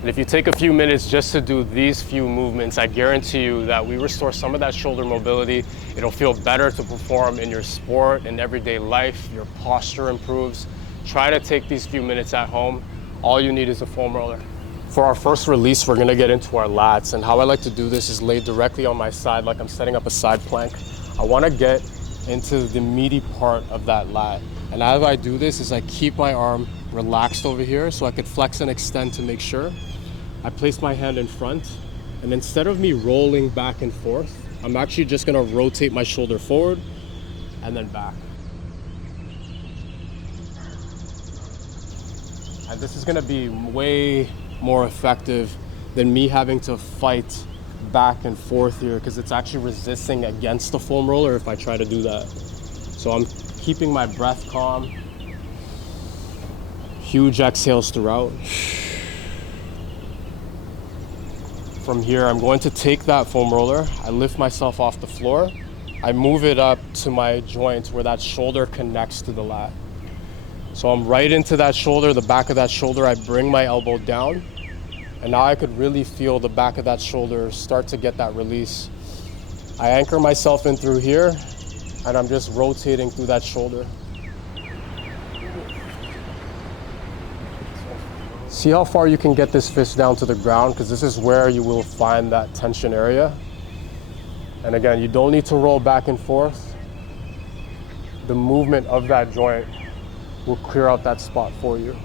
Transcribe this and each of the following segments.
And if you take a few minutes just to do these few movements, I guarantee you that we restore some of that shoulder mobility. It'll feel better to perform in your sport and everyday life. Your posture improves. Try to take these few minutes at home. All you need is a foam roller. For our first release, we're gonna get into our lats. And how I like to do this is lay directly on my side like I'm setting up a side plank. I wanna get into the meaty part of that lat. And as I do this is I keep my arm relaxed over here so I could flex and extend to make sure. I place my hand in front, and instead of me rolling back and forth, I'm actually just gonna rotate my shoulder forward and then back. And this is gonna be way more effective than me having to fight back and forth here, because it's actually resisting against the foam roller if I try to do that. So I'm keeping my breath calm. Huge exhales throughout. From here, I'm going to take that foam roller, I lift myself off the floor, I move it up to my joint where that shoulder connects to the lat. So I'm right into that shoulder, the back of that shoulder, I bring my elbow down, and now I could really feel the back of that shoulder start to get that release. I anchor myself in through here, and I'm just rotating through that shoulder. See how far you can get this fist down to the ground, because this is where you will find that tension area. And again, you don't need to roll back and forth. The movement of that joint will clear out that spot for you.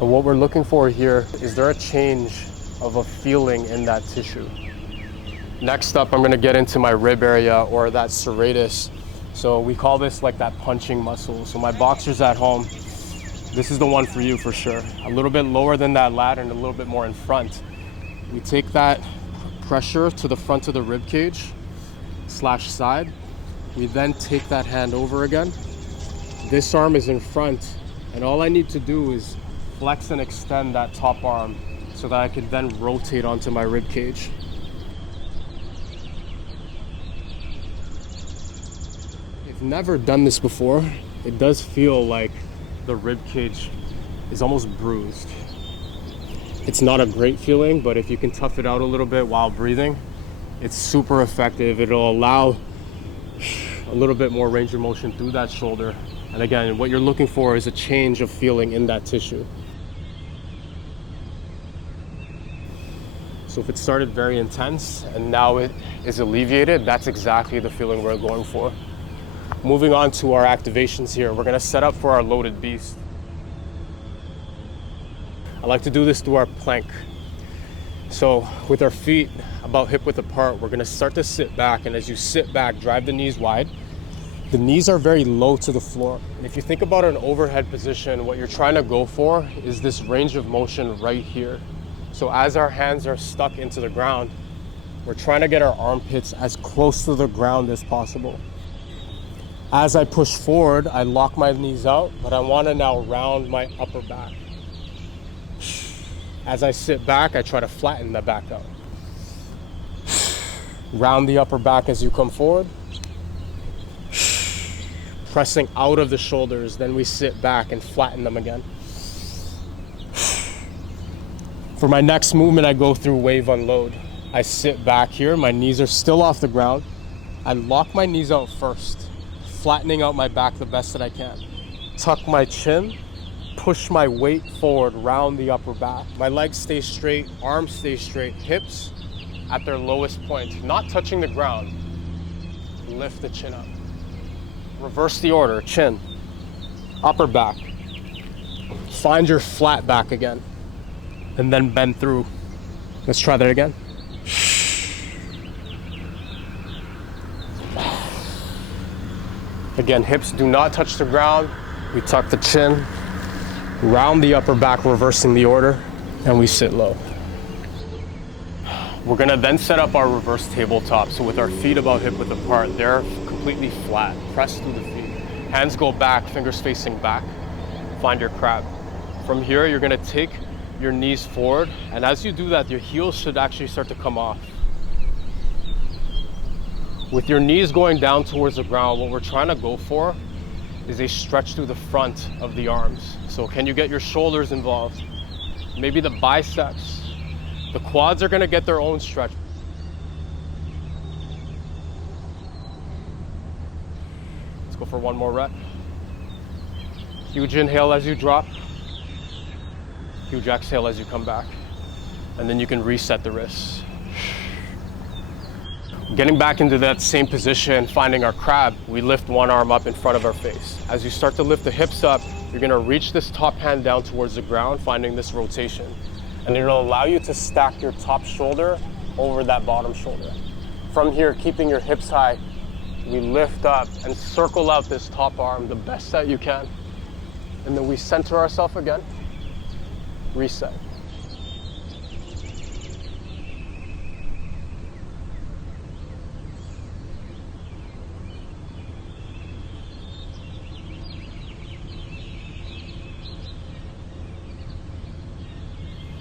And what we're looking for here is there a change of a feeling in that tissue. Next up, I'm gonna get into my rib area, or that serratus. So we call this like that punching muscle. So my boxers at home, this is the one for you for sure. A little bit lower than that lat and a little bit more in front. We take that pressure to the front of the rib cage / side. We then take that hand over again. This arm is in front, and all I need to do is flex and extend that top arm so that I can then rotate onto my rib cage. If you've never done this before, it does feel like the rib cage is almost bruised. It's not a great feeling, but if you can tough it out a little bit while breathing, it's super effective. It'll allow a little bit more range of motion through that shoulder. And again, what you're looking for is a change of feeling in that tissue. So if it started very intense and now it is alleviated, that's exactly the feeling we're going for. Moving on to our activations here, we're gonna set up for our loaded beast. I like to do this through our plank. So with our feet about hip width apart, we're gonna start to sit back, and as you sit back, drive the knees wide. The knees are very low to the floor. And if you think about an overhead position, what you're trying to go for is this range of motion right here. So as our hands are stuck into the ground, we're trying to get our armpits as close to the ground as possible. As I push forward, I lock my knees out, but I want to now round my upper back. As I sit back, I try to flatten the back out. Round the upper back as you come forward. Pressing out of the shoulders, then we sit back and flatten them again. For my next movement, I go through wave unload. I sit back here, my knees are still off the ground. I lock my knees out first, flattening out my back the best that I can. Tuck my chin, push my weight forward, round the upper back. My legs stay straight, arms stay straight, hips at their lowest point, not touching the ground. Lift the chin up. Reverse the order, chin, upper back. Find your flat back again, and then bend through. Let's try that again. Again, hips do not touch the ground. We tuck the chin, round the upper back, reversing the order, and we sit low. We're gonna then set up our reverse tabletop. So with our feet about hip width apart, they're completely flat. Press through the feet. Hands go back, fingers facing back. Find your crab. From here, you're gonna take your knees forward, and as you do that, your heels should actually start to come off. With your knees going down towards the ground, what we're trying to go for is a stretch through the front of the arms. So can you get your shoulders involved? Maybe the biceps, The quads are gonna get their own stretch. Let's go for one more rep. Huge inhale as you drop. Huge exhale as you come back. And then you can reset the wrists. Getting back into that same position, finding our crab, we lift one arm up in front of our face. As you start to lift the hips up, you're gonna reach this top hand down towards the ground, finding this rotation. And it'll allow you to stack your top shoulder over that bottom shoulder. From here, keeping your hips high, we lift up and circle out this top arm the best that you can. And then we center ourselves again, reset.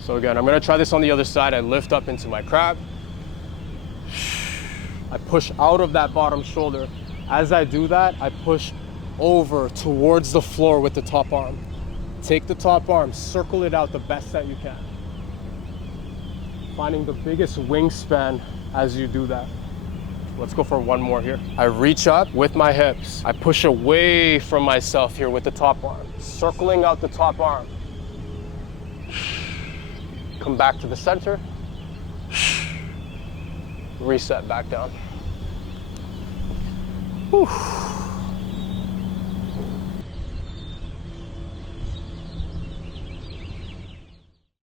So again, I'm gonna try this on the other side. I lift up into my crab. I push out of that bottom shoulder. As I do that, I push over towards the floor with the top arm. Take the top arm, circle it out the best that you can. Finding the biggest wingspan as you do that. Let's go for one more here. I reach up with my hips. I push away from myself here with the top arm, circling out the top arm. Come back to the center. Reset back down. Whew.